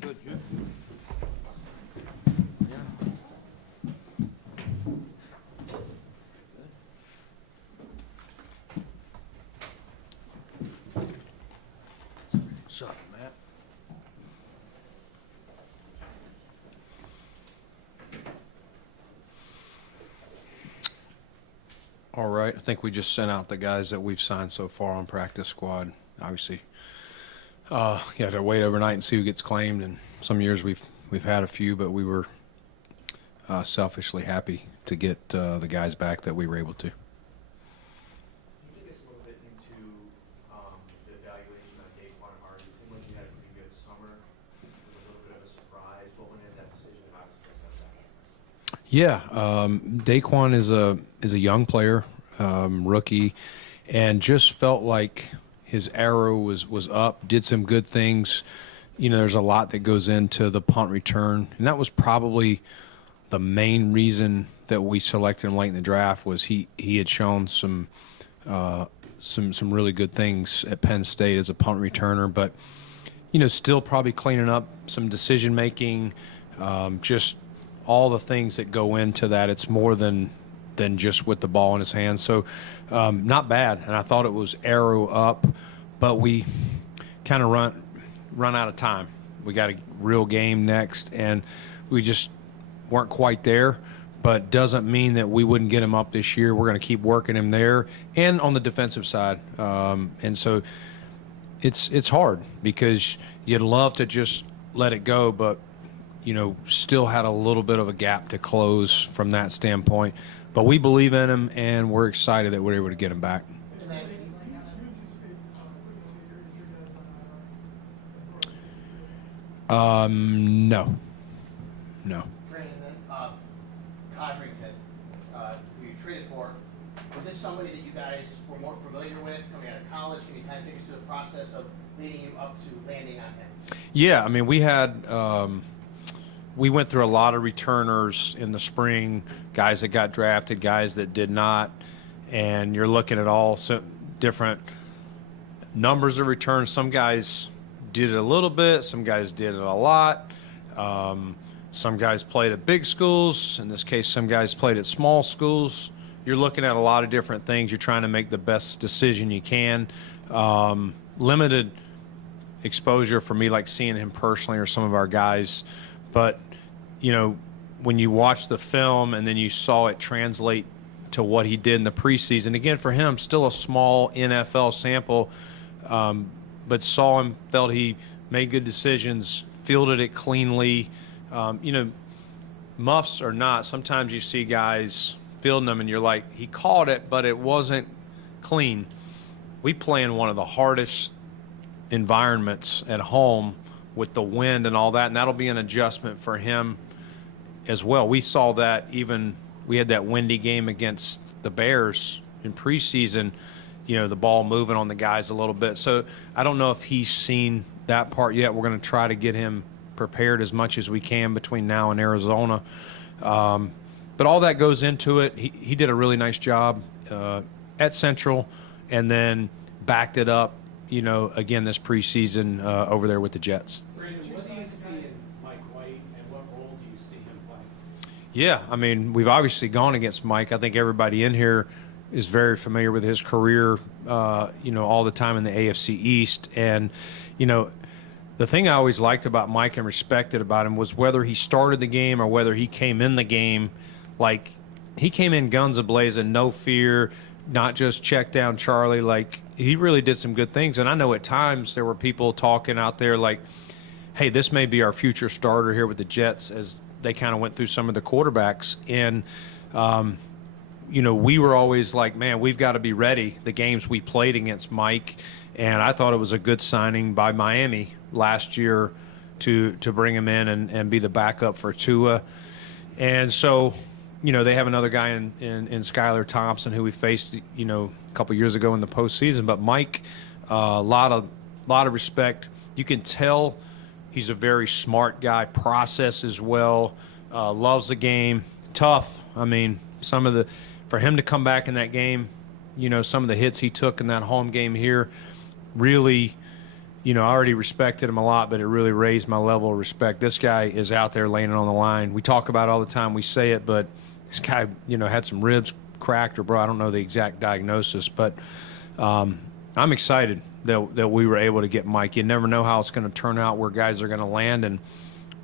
Good, Jim. Yeah. What's up, Matt? All right, I think we just sent out the guys that we've signed so far on practice squad. Obviously, you had to wait overnight and see who gets claimed. And some years we've had a few, but we were selfishly happy to get the guys back that we were able to. Can you take us a little bit into the evaluation on Daquan Hart? It seemed like you had a pretty good summer. It was a little bit of a surprise. What went into that decision about that? Yeah, Daquan is a young player, rookie, and just felt like his arrow was up. Did some good things. You know, there's a lot that goes into the punt return, and that was probably the main reason that we selected him late in the draft. Was he had shown some really good things at Penn State as a punt returner, but you know, still probably cleaning up some decision making, just all the things that go into that. It's more than just with the ball in his hands. So not bad, and I thought it was arrow up, but we kind of run out of time. We got a real game next, and we just weren't quite there, but doesn't mean that we wouldn't get him up this year. We're going to keep working him there and on the defensive side. And so it's hard because you'd love to just let it go, but you know, still had a little bit of a gap to close from that standpoint. But we believe in him, and we're excited that we're able to get him back. No. Brandon, Codrington, who you traded for, was this somebody that you guys were more familiar with coming out of college? Can you kind of take us through the process of leading you up to landing on him? Yeah, I mean, we had we went through a lot of returners in the spring, guys that got drafted, guys that did not, and you're looking at all different numbers of returns. Some guys did it a little bit, some guys did it a lot. Some guys played at big schools. In this case, some guys played at small schools. You're looking at a lot of different things. You're trying to make the best decision you can. Limited exposure for me, like seeing him personally or some of our guys. But, you know, when you watch the film and then you saw it translate to what he did in the preseason, again, for him, still a small NFL sample, but saw him, felt he made good decisions, fielded it cleanly. You know, muffs or not, sometimes you see guys fielding them and you're like, he caught it, but it wasn't clean. We play in one of the hardest environments at home with the wind and all that, and that'll be an adjustment for him as well. We saw that even, we had that windy game against the Bears in preseason, you know, the ball moving on the guys a little bit. So I don't know if he's seen that part yet. We're going to try to get him prepared as much as we can between now and Arizona. But all that goes into it. He did a really nice job at Central, and then backed it up, you know, again this preseason over there with the Jets. Brandon, what do you see in Mike White, and what role do you see him playing? Yeah, I mean, we've obviously gone against Mike. I think everybody in here is very familiar with his career, you know, all the time in the AFC East. And, you know, the thing I always liked about Mike and respected about him was whether he started the game or whether he came in the game, like he came in guns a-blazing, no fear, not just check down Charlie. Like, he really did some good things. And I know at times there were people talking out there like, hey, this may be our future starter here with the Jets, as they kind of went through some of the quarterbacks. And, you know, we were always like, man, we've got to be ready. The games we played against Mike, and I thought it was a good signing by Miami last year to bring him in and be the backup for Tua. And so, you know, they have another guy in Skylar Thompson who we faced, you know, a couple years ago in the postseason. But Mike, a lot of respect. You can tell he's a very smart guy, processes well, loves the game, tough. I mean, for him to come back in that game, you know, some of the hits he took in that home game here really I already respected him a lot, but it really raised my level of respect. This guy is out there laying it on the line. We talk about it all the time. We say it, but this guy, had some ribs cracked or I don't know the exact diagnosis, but I'm excited that we were able to get Mike. You never know how it's going to turn out, where guys are going to land, and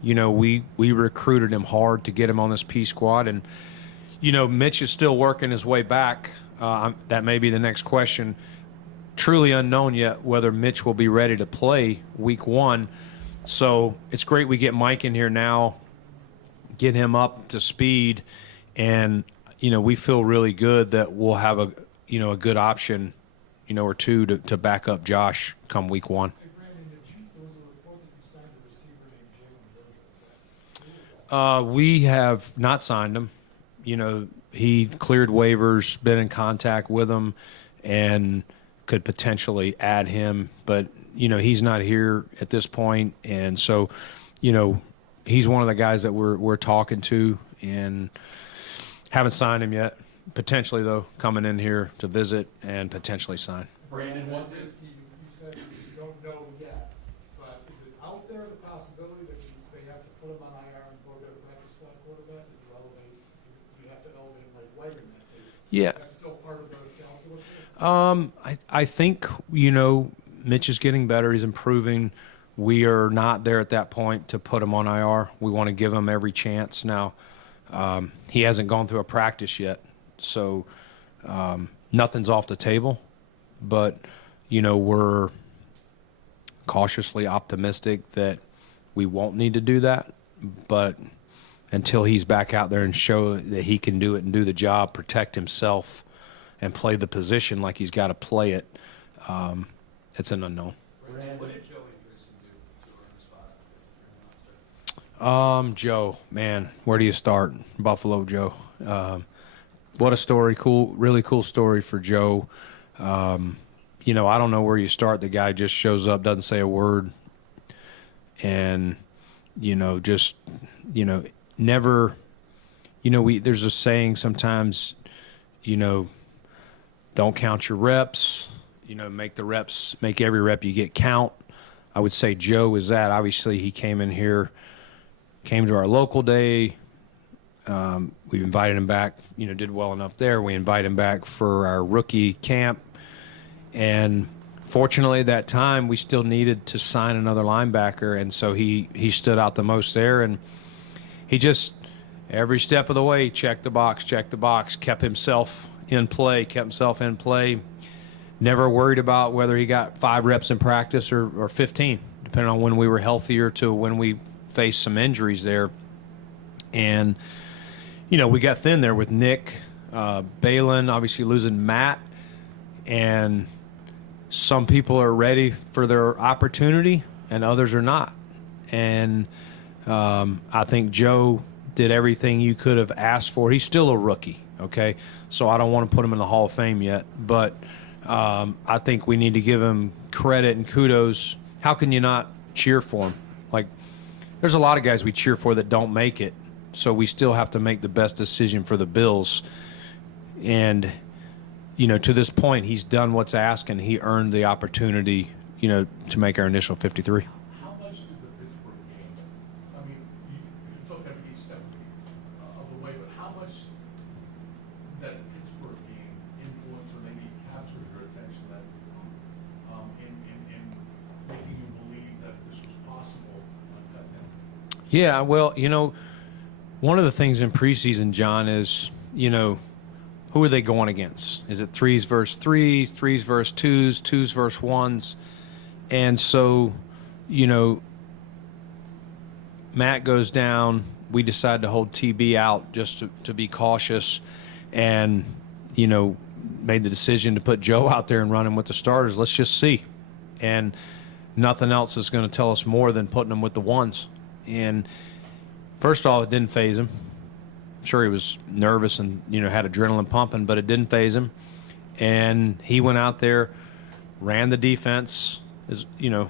we recruited him hard to get him on this P squad, and Mitch is still working his way back. That may be the next question. Truly unknown yet whether Mitch will be ready to play week 1. So it's great we get Mike in here now, get him up to speed, and we feel really good that we'll have a good option, or two to back up Josh come week 1. Hey, Brandon, there was a report that you signed a receiver named Jalen Berger. We have not signed him. He cleared waivers, been in contact with him, and could potentially add him. But, he's not here at this point. And so, he's one of the guys that we're talking to and haven't signed him yet. Potentially, though, coming in here to visit and potentially sign. Brandon, what You is, said you don't know yet, but is it out there the possibility that they have to put him on IR and go to the practice squad quarterback? You have to elevate him like White in that case. Yeah. That's still part of the calculus here? I think, Mitch is getting better. He's improving. We are not there at that point to put him on IR. We want to give him every chance. Now, he hasn't gone through a practice yet, so nothing's off the table. But, we're cautiously optimistic that we won't need to do that. But until he's back out there and show that he can do it and do the job, protect himself, and play the position like he's got to play it, it's an unknown. Brandon, what did Joey Anderson do to earn a spot? Joe, man, where do you start? Buffalo Joe. What a story. Really cool story for Joe. I don't know where you start. The guy just shows up, doesn't say a word, and, never, there's a saying sometimes, don't count your reps, make every rep you get count. I would say Joe is that. Obviously, he came to our local day. We invited him back, did well enough there. We invited him back for our rookie camp. And fortunately, at that time, we still needed to sign another linebacker. And so he stood out the most there. And he just, every step of the way, checked the box, kept himself in play. Never worried about whether he got 5 reps in practice or 15, depending on when we were healthier to when we faced some injuries there. And, we got thin there with Nick, Balin, obviously losing Matt. And some people are ready for their opportunity and others are not. And I think Joe did everything you could have asked for. He's still a rookie, okay? So I don't want to put him in the Hall of Fame yet. But I think we need to give him credit and kudos. How can you not cheer for him? Like, there's a lot of guys we cheer for that don't make it. So we still have to make the best decision for the Bills. And, to this point, he's done what's asked, and he earned the opportunity, to make our initial 53. How much did the Pittsburgh game, I mean, you took that each step of the way, but how much that Pittsburgh game influenced or maybe captured your attention that in making you believe that this was possible that day? Yeah, well, one of the things in preseason, John, is, who are they going against? Is it 3s versus 3s, 3s versus 2s, 2s versus 1s? And so, Matt goes down. We decide to hold TB out just to be cautious, and, made the decision to put Joe out there and run him with the starters. Let's just see. And nothing else is going to tell us more than putting him with the 1s. And first off, it didn't faze him. I'm sure he was nervous and, had adrenaline pumping, but it didn't faze him. And he went out there, ran the defense, to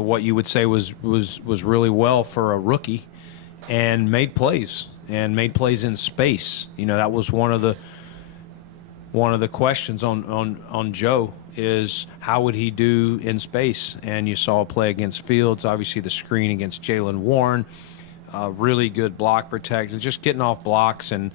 what you would say was really well for a rookie, and made plays in space. That was one of the one of the questions on Joe is how would he do in space? And you saw a play against Fields, obviously the screen against Jalen Warren, really good block protection, just getting off blocks and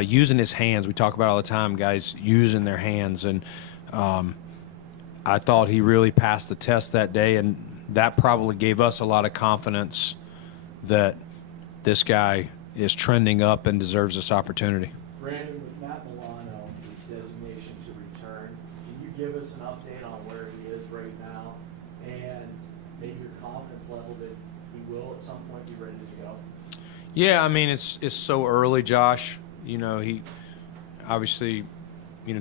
using his hands. We talk about all the time, guys using their hands. And I thought he really passed the test that day, and that probably gave us a lot of confidence that this guy is trending up and deserves this opportunity. Brandon, with Matt Milano, his designation to return, can you give us an update on where he is right now and maybe your confidence level that he will at some point be ready to go? Yeah, I mean, it's so early, Josh. You know, he obviously,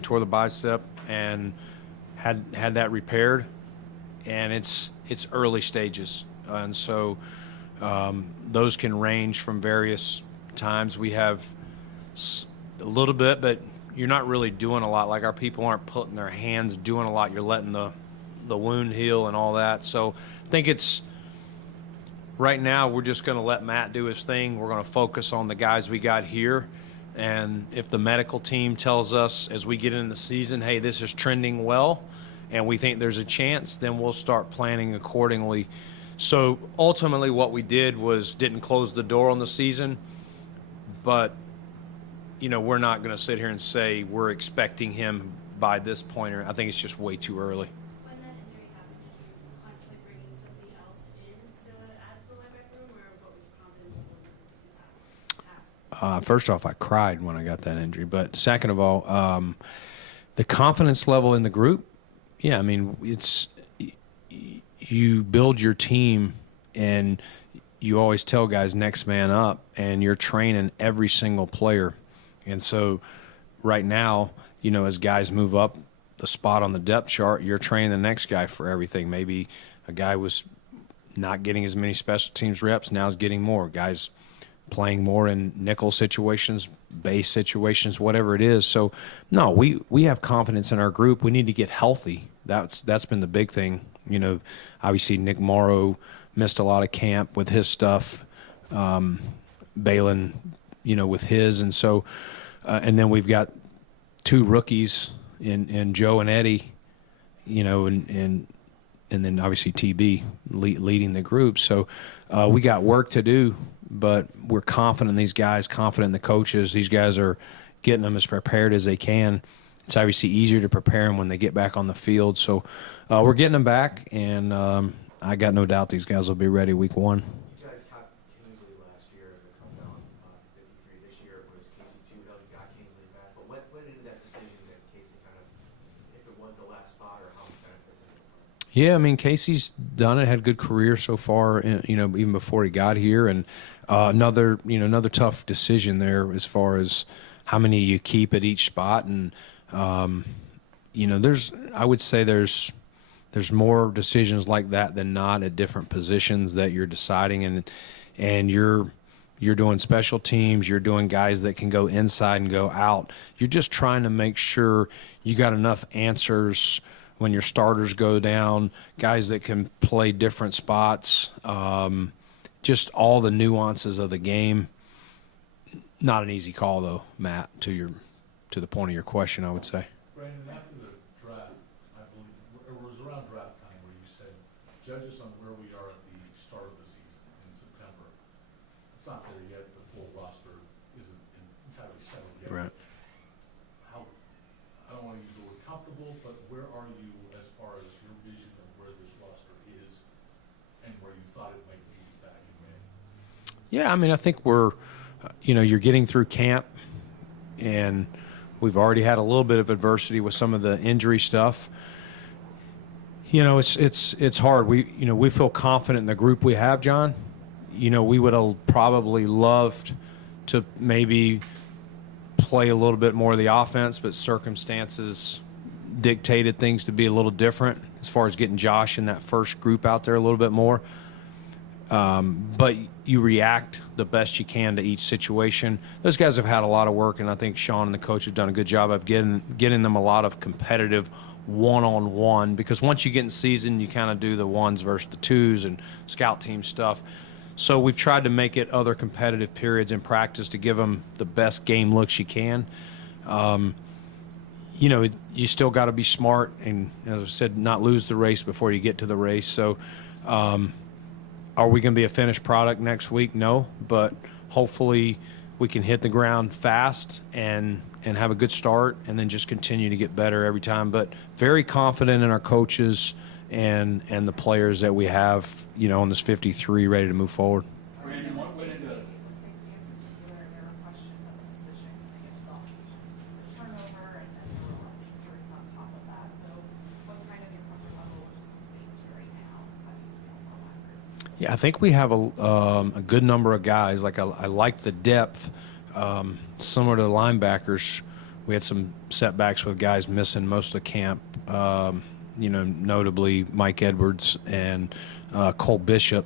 tore the bicep and had that repaired, and it's early stages, and so those can range from various times. We have a little bit, but you're not really doing a lot. Like, our people aren't putting their hands doing a lot. You're letting the wound heal and all that. So I think it's right now we're just going to let Matt do his thing. We're going to focus on the guys we got here. And if the medical team tells us as we get into the season, hey, this is trending well and we think there's a chance, then we'll start planning accordingly. So ultimately what we did was didn't close the door on the season, but we're not going to sit here and say we're expecting him by this point. I think it's just way too early. When that injury happened, did you contemplate bringing somebody else in to add to the linebacker room, or what was your confidence level? First off, I cried when I got that injury. But second of all, the confidence level in the group, yeah, I mean, it's you build your team and you always tell guys next man up, and you're training every single player. And so right now, as guys move up the spot on the depth chart, you're training the next guy for everything. Maybe a guy was not getting as many special teams reps, now is getting more. Guys playing more in nickel situations, base situations, whatever it is. So, no, we have confidence in our group. We need to get healthy. That's been the big thing. Obviously Nick Morrow missed a lot of camp with his stuff. Balin, with his. And so, and then we've got two rookies in Joe and Eddie, and then obviously TB leading the group. So we got work to do, but we're confident in these guys, confident in the coaches. These guys are getting them as prepared as they can. It's obviously easier to prepare them when they get back on the field. So we're getting them back, and I got no doubt these guys will be ready week one. You guys caught Kingsley last year as a comedown 53. This year it was Casey Tudor. You got Kingsley back. But what went into that decision that Casey kind of, if it was the last spot, or how he kind of fits into the plan? Yeah, I mean, Casey's done it, had a good career so far, even before he got here. And another tough decision there as far as how many you keep at each spot. And, I would say there's more decisions like that than not at different positions that you're deciding. And you're doing special teams, you're doing guys that can go inside and go out. You're just trying to make sure you got enough answers when your starters go down, guys that can play different spots, just all the nuances of the game. Not an easy call, though, Matt, to the point of your question, I would say. Brandon, after the draft, I believe, it was around draft time where you said, judge us on where we are at the start of the season in September. It's not there yet, the full roster isn't entirely settled yet. Right. I don't want to use the word comfortable, but where are you as far as your vision of where this roster is and where you thought it might be back in May? Yeah, I mean, I think we're, you're getting through camp, and we've already had a little bit of adversity with some of the injury stuff. It's hard. We feel confident in the group we have, John. We would have probably loved to maybe play a little bit more of the offense, but circumstances dictated things to be a little different as far as getting Josh in that first group out there a little bit more. But you react the best you can to each situation. Those guys have had a lot of work, and I think Sean and the coach have done a good job of getting them a lot of competitive one-on-one, because once you get in season, you kind of do the ones versus the twos and scout team stuff. So we've tried to make it other competitive periods in practice to give them the best game looks you can. you know, you still got to be smart and, as I said, not lose the race before you get to the race. So, are we going to be a finished product next week? No, but hopefully we can hit the ground fast and have a good start and then just continue to get better every time. But very confident in our coaches and the players that we have, you know, on this 53 ready to move forward. Brandon, what went into, There were questions at the position going into the offseason, turnover, and then there were a lot of injuries on top of that. So what's kind of your comfort level with just the safety right now? How do you feel about that group? Yeah, I think we have a good number of guys. Like I like the depth. Similar to the linebackers, we had some setbacks with guys missing most of camp. You know, notably Mike Edwards and Cole Bishop.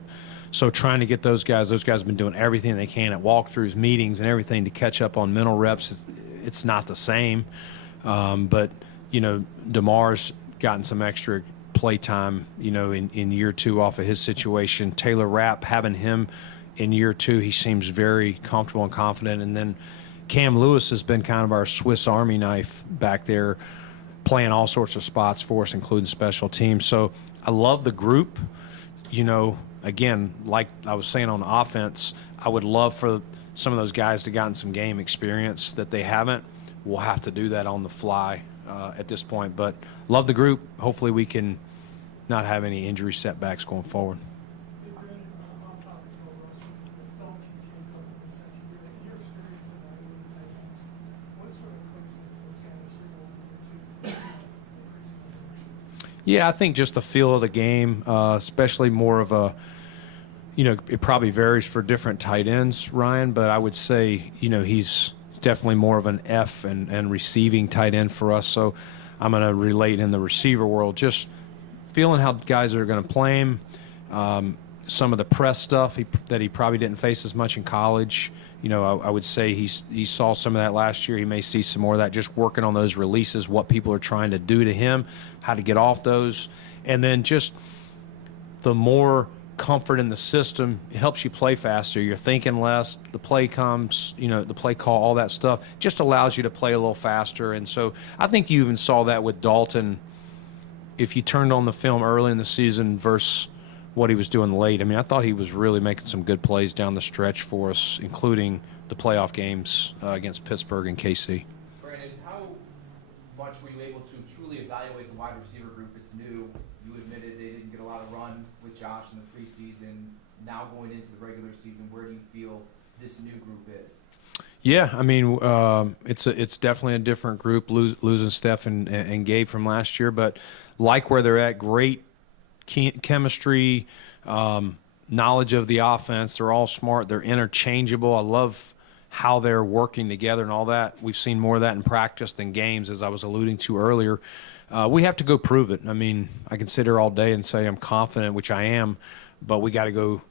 So trying to get those guys have been doing everything they can at walkthroughs, meetings, and everything to catch up on mental reps. It's not the same, but you know, DeMar's gotten some extra play time, you know, in year 2 off of his situation. Taylor Rapp, having him in year 2, he seems very comfortable and confident. And then Cam Lewis has been kind of our Swiss Army knife back there, playing all sorts of spots for us, including special teams. So I love the group. You know, again, like I was saying on offense, I would love for some of those guys to gotten some game experience that they haven't. We'll have to do that on the fly at this point. But love the group. Hopefully we can not have any injury setbacks going forward. Hey, Brandon, off topic, Bill Russell, with Dalton Kincaid coming in the second year, in your experience evaluating tight ends, what sort of clicks in those guys who are going to increase in production? Yeah, I think just the feel of the game, especially more of a, you know, it probably varies for different tight ends, Ryan, but I would say, you know, he's definitely more of an F and receiving tight end for us. So I'm going to relate in the receiver world, just feeling how guys are going to play him. Some of the press stuff that he probably didn't face as much in college. You know, I would say he saw some of that last year. He may see some more of that, just working on those releases, what people are trying to do to him, how to get off those. And then just the more comfort in the system, it helps you play faster. You're thinking less. The play comes, you know, the play call, all that stuff just allows you to play a little faster. And so I think you even saw that with Dalton. If you turned on the film early in the season versus what he was doing late, I mean, I thought he was really making some good plays down the stretch for us, including the playoff games against Pittsburgh and KC. Brandon, how much were you able to truly evaluate the wide receiver group? It's new. You admitted they didn't get a lot of run with Josh in the preseason. Now going into the regular season, where do you feel this new group is? Yeah, I mean, it's definitely a different group, losing Steph and Gabe from last year, but like where they're at, great chemistry, knowledge of the offense. They're all smart. They're interchangeable. I love how they're working together and all that. We've seen more of that in practice than games, as I was alluding to earlier. We have to go prove it. I mean, I can sit here all day and say I'm confident, which I am, but we got to go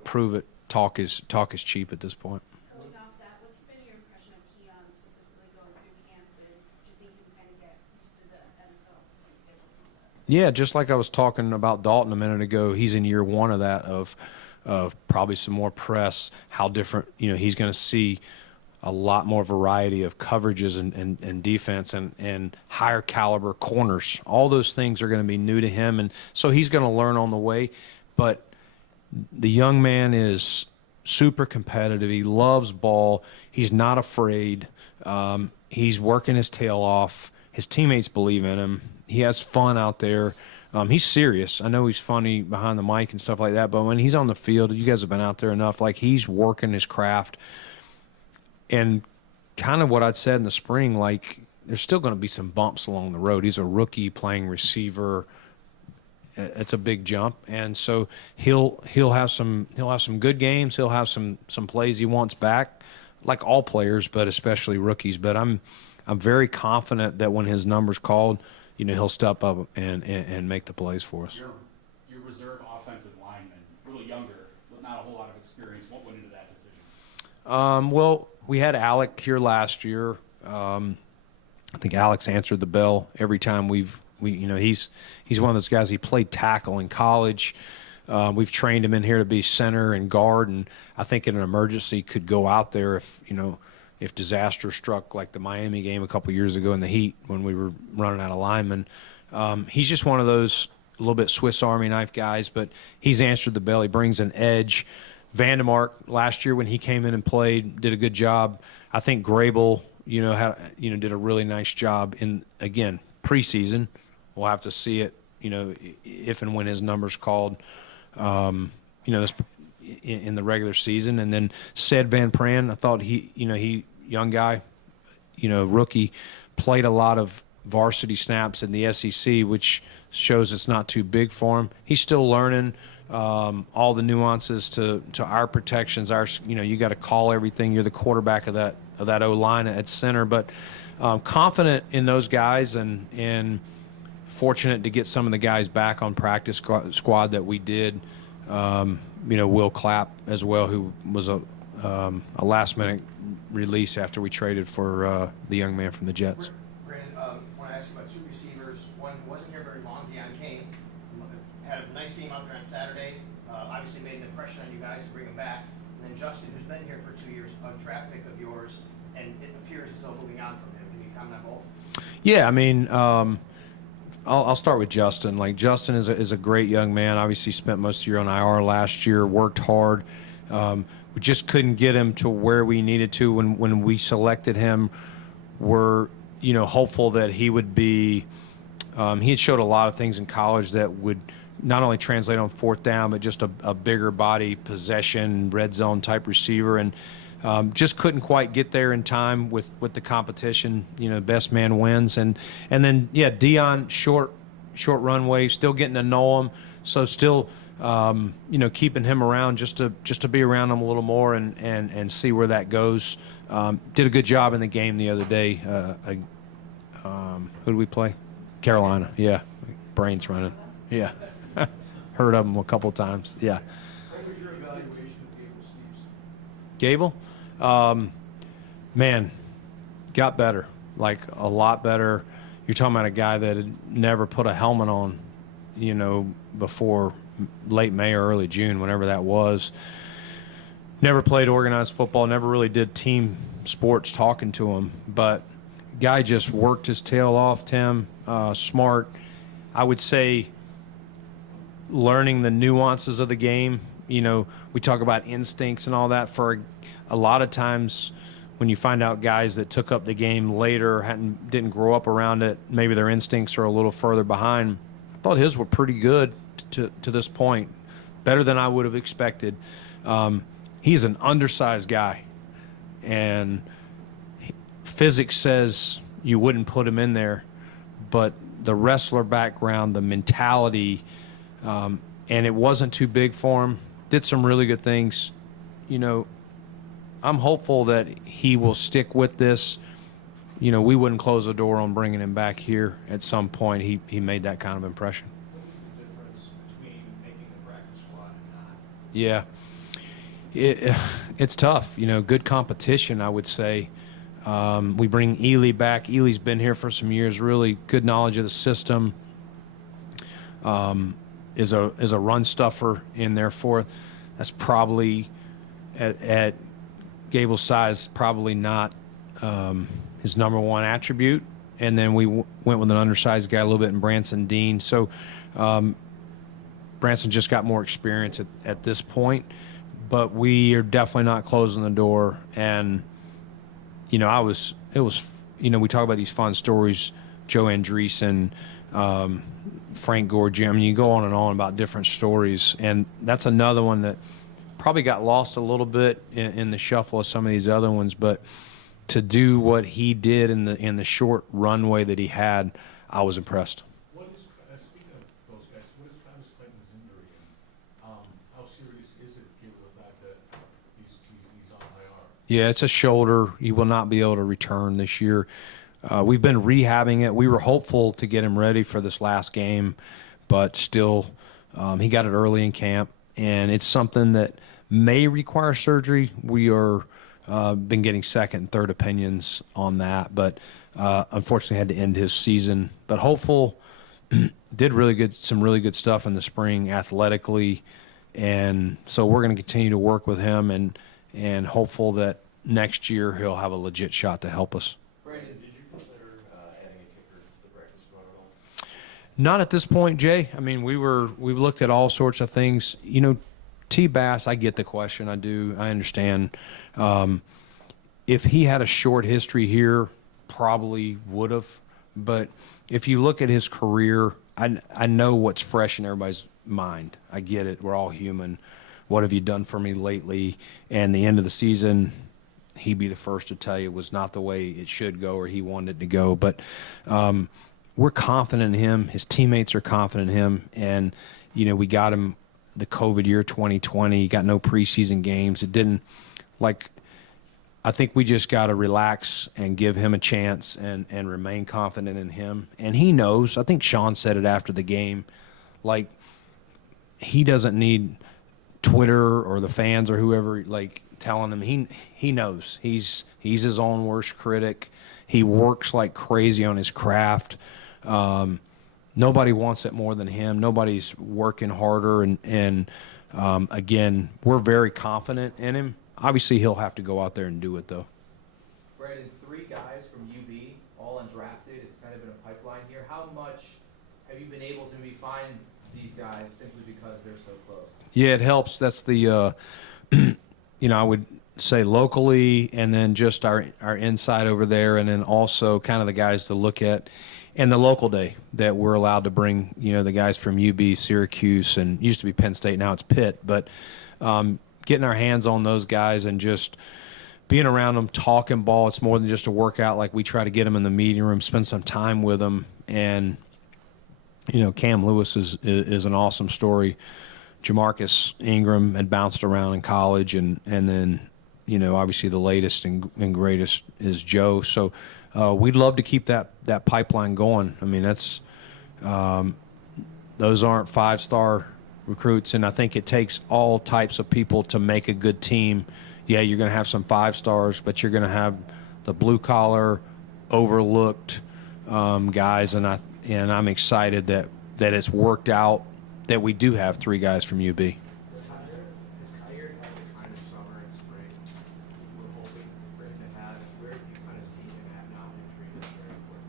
prove it. Talk is cheap at this point. Going off that, what's been your impression of Keon specifically going through camp, and do you think he can kind of get used to the NFL schedule? Yeah, just like I was talking about Dalton a minute ago, he's in year 1 of that, of probably some more press, how different, you know, he's going to see a lot more variety of coverages and defense and higher caliber corners. All those things are going to be new to him, and so he's going to learn on the way. But the young man is super competitive. He loves ball. He's not afraid. He's working his tail off. His teammates believe in him. He has fun out there. He's serious. I know he's funny behind the mic and stuff like that, but when he's on the field, you guys have been out there enough, like he's working his craft. And kind of what I'd said in the spring, like there's still going to be some bumps along the road. He's a rookie playing receiver. It's a big jump, and so he'll have some good games. He'll have some plays he wants back, like all players, but especially rookies. But I'm very confident that when his number's called, you know, he'll step up and make the plays for us. Your reserve offensive lineman, really younger, but not a whole lot of experience. What went into that decision? Well, we had Alec here last year. I think Alex answered the bell every time we you know, he's one of those guys. He played tackle in college. We've trained him in here to be center and guard, and I think in an emergency could go out there if, you know, if disaster struck like the Miami game a couple years ago in the heat when we were running out of linemen. He's just one of those a little bit Swiss Army knife guys, but he's answered the bell. He brings an edge. Vandemark last year when he came in and played did a good job. I think Grable, did a really nice job in, again, preseason. We'll have to see it, if and when his number's called, in the regular season. And then Ced Van Pran, I thought he young guy, rookie, played a lot of varsity snaps in the SEC, which shows it's not too big for him. He's still learning all the nuances to our protections. You got to call everything. You're the quarterback of that O-line at center, but confident in those guys and fortunate to get some of the guys back on practice squad that we did. Will Clapp as well, who was a last-minute release after we traded for the young man from the Jets. Brandon, I want to ask you about two receivers. One who wasn't here very long, Deion Kane, had a nice game out there on Saturday. Obviously made an impression on you guys to bring him back. And then Justin, who's been here for 2 years, a draft pick of yours, and it appears as though moving on from him. Can you comment on both? Yeah, I mean, I'll start with Justin. Like, Justin is a great young man. Obviously spent most of the year on IR last year, worked hard. We just couldn't get him to where we needed to when we selected him. We're, hopeful that he would be he had showed a lot of things in college that would not only translate on fourth down, but just a bigger body, possession, red zone type receiver. And just couldn't quite get there in time with the competition. Best man wins. And then, yeah, Deion, short runway, still getting to know him. So still, keeping him around just to be around him a little more and see where that goes. Did a good job in the game the other day. Who did we play? Carolina. Yeah. Brain's running. Yeah. Heard of him a couple times. Yeah. What was your evaluation of Gable Steve's? Gable? Man, got better. Like, a lot better. You're talking about a guy that had never put a helmet on, before late May or early June, whenever that was. Never played organized football, never really did team sports talking to him. But guy just worked his tail off, Tim. Smart. I would say learning the nuances of the game. We talk about instincts and all that. For a lot of times when you find out guys that took up the game later, didn't grow up around it, maybe their instincts are a little further behind. I thought his were pretty good to this point, better than I would have expected. He's an undersized guy, and physics says you wouldn't put him in there, but the wrestler background, the mentality, and it wasn't too big for him. Did some really good things. I'm hopeful that he will stick with this. We wouldn't close the door on bringing him back here at some point. He made that kind of impression. What was the difference between making the practice squad and not? Yeah. It's tough. Good competition, I would say. We bring Ely back. Ely's been here for some years, really good knowledge of the system. Is a run stuffer in there for. That's probably at Gable's size, probably not his number one attribute. And then we went with an undersized guy a little bit in Brandon Beane. So Branson just got more experience at this point. But we are definitely not closing the door. And we talk about these fun stories, Joe Andreessen, Frank Gore, Jim. You go on and on about different stories, and that's another one that probably got lost a little bit in the shuffle of some of these other ones. But to do what he did in the short runway that he had, I was impressed. What is, speaking of those guys, what is Travis Clayton's injury, and how serious is it given the fact that he's on IR? Yeah, it's a shoulder. He will not be able to return this year. We've been rehabbing it. We were hopeful to get him ready for this last game, but still, he got it early in camp, and it's something that may require surgery. We are been getting second and third opinions on that, but unfortunately had to end his season. But hopeful, did some really good stuff in the spring athletically, and so we're going to continue to work with him and hopeful that next year he'll have a legit shot to help us. Brandon, did you consider adding a kicker to the practice squad at all? Not at this point, Jay. I mean, we've looked at all sorts of things. You know, T. Bass, I get the question. I do. I understand. If he had a short history here, probably would have. But if you look at his career, I know what's fresh in everybody's mind. I get it. We're all human. What have you done for me lately? And the end of the season, he'd be the first to tell you it was not the way it should go or he wanted it to go. But we're confident in him. His teammates are confident in him. And, you know, we got him the COVID year 2020. He got no preseason games. It didn't, like, I think we just got to relax and give him a chance and remain confident in him. And he knows. I think Sean said it after the game. Like, he doesn't need Twitter or the fans or whoever, like, telling him. He knows. He's his own worst critic. He works like crazy on his craft. Nobody wants it more than him. Nobody's working harder. And again, we're very confident in him. Obviously, he'll have to go out there and do it, though. Brandon, 3 guys from UB, all undrafted. It's kind of in a pipeline here. How much have you been able to maybe find these guys simply because they're so close? Yeah, it helps. That's the, you know, I would say locally and then just our inside over there, and then also kind of the guys to look at. And the local day that we're allowed to bring, you know, the guys from UB, Syracuse, and used to be Penn State, now it's Pitt. But getting our hands on those guys and just being around them, talking ball, it's more than just a workout. Like, we try to get them in the meeting room, spend some time with them. And, you know, Cam Lewis is an awesome story. Jamarcus Ingram had bounced around in college, and then, you know, obviously the latest and greatest is Joe. So we'd love to keep that pipeline going. I mean, that's those aren't 5-star recruits, and I think it takes all types of people to make a good team. Yeah, you're going to have some 5-stars, but you're going to have the blue-collar, overlooked guys, and I'm excited that it's worked out, that we do have 3 guys from UB. Has Kyer had the kind of summer and spring you were hoping for him to have? Where do you kind of see him at now entering this very important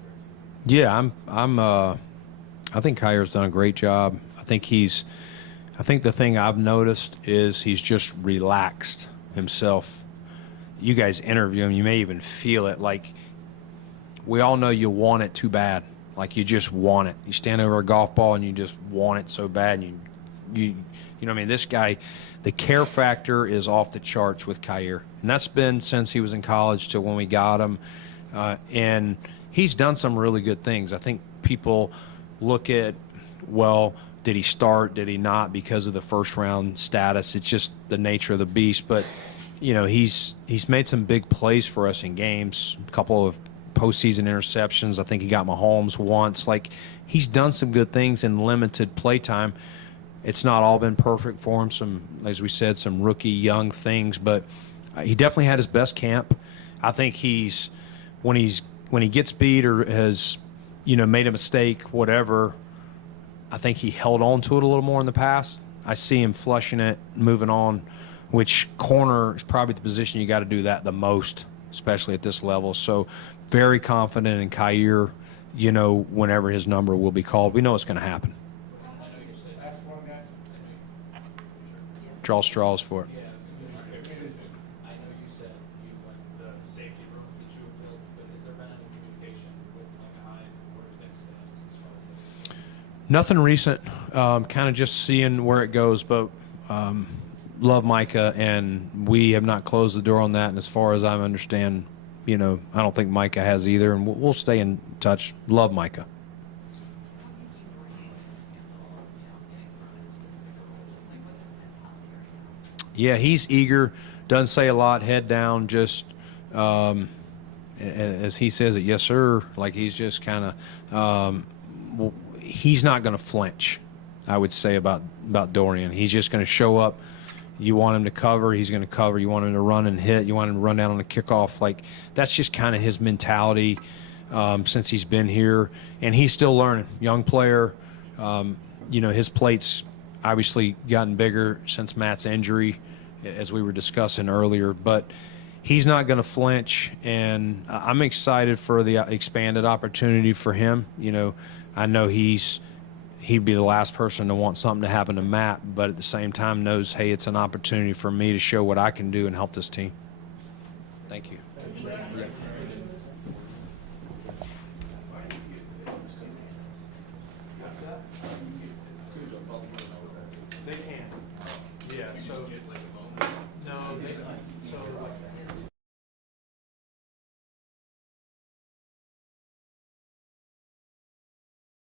season? Yeah, I think Kyer's done a great job. I think the thing I've noticed is he's just relaxed himself. You guys interview him, you may even feel it. Like, we all know you want it too bad. Like, you just want it. You stand over a golf ball and you just want it so bad. And you know what I mean? This guy, the care factor is off the charts with Kyer. And that's been since he was in college to when we got him. And he's done some really good things. I think people look at, well, did he start? Did he not? Because of the first round status. It's just the nature of the beast. But, you know, he's made some big plays for us in games, a couple of postseason interceptions. I think he got Mahomes once. Like, he's done some good things in limited play time. It's not all been perfect for him. Some, as we said, some rookie young things, but he definitely had his best camp. I think when he gets beat or has, you know, made a mistake, whatever, I think he held on to it a little more in the past. I see him flushing it, moving on, which corner is probably the position you got to do that the most, especially at this level. So very confident in Kyer, you know, whenever his number will be called. We know it's going to happen. Last one, guys. Draw straws for it. I know you said you went the safety room that you have built, but has there been any communication with Micah Hyde or his next steps as far as this is concerned? Nothing recent. Kind of just seeing where it goes, but love Micah, and we have not closed the door on that. And as far as I understand, you know, I don't think Micah has either, and we'll stay in touch. Love Micah. Yeah, he's eager. Doesn't say a lot. Head down. Just as he says it, yes sir. Like, he's just kind of. He's not going to flinch, I would say, about Dorian. He's just going to show up. You want him to cover, he's going to cover. You want him to run and hit. You want him to run down on the kickoff. Like, that's just kind of his mentality since he's been here. And he's still learning. Young player. You know, his plate's obviously gotten bigger since Matt's injury, as we were discussing earlier. But he's not going to flinch, and I'm excited for the expanded opportunity for him. You know, I know he'd be the last person to want something to happen to Matt, but at the same time knows, hey, it's an opportunity for me to show what I can do and help this team. Thank you.